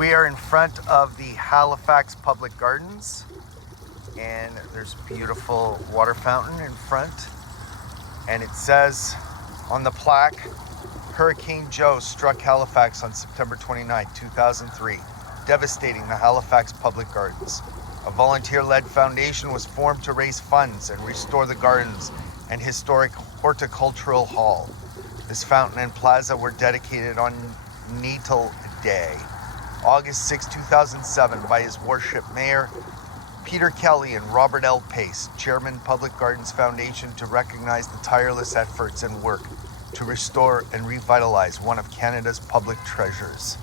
We are in front of the Halifax Public Gardens, and there's a beautiful water fountain in front, and it says on the plaque, Hurricane Joe struck Halifax on September 29, 2003, devastating the Halifax Public Gardens. A volunteer-led foundation was formed to raise funds and restore the gardens and historic horticultural hall. This fountain and plaza were dedicated on Natal Day, August 6, 2007, by His Worship Mayor Peter Kelly and Robert L. Pace, Chairman, Public Gardens Foundation, to recognize the tireless efforts and work to restore and revitalize one of Canada's public treasures.